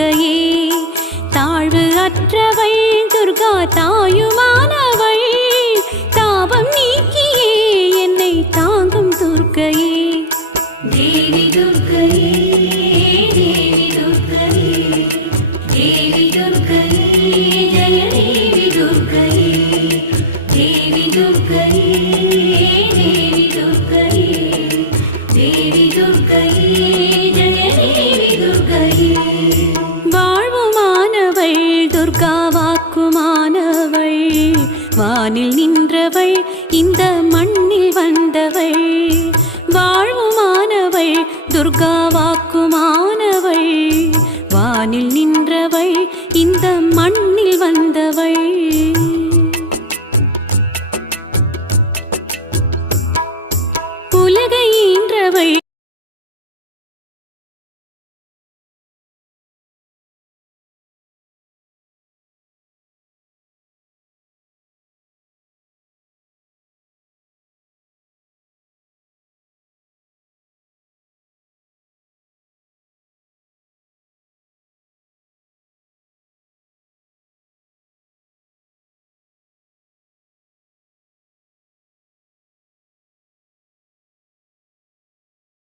துர்க்கையே. தாழ்வு அற்றவள் துர்கா தாயுமானவள், தாபம் நீக்கியே என்னை தாங்கும் துர்க்கையே. தேவி துர்க்கையே, தேவி துர்க்கையே, தேவி துர்க்கையே, ஜெய தேவி துர்க்கையே. தேவி துர்க்கையே, தேவி துர்க்கையே, தேவி துர்க்கையே, ஜெய தேவி துர்க்கையே. வாழ்வுமானவள் துர்கா வாக்குமானவள், வானில் நின்றவள் இந்த மண்ணில் வந்தவள். வாழ்வுமானவள் துர்கா வாக்குமானவள், வானில் நின்ற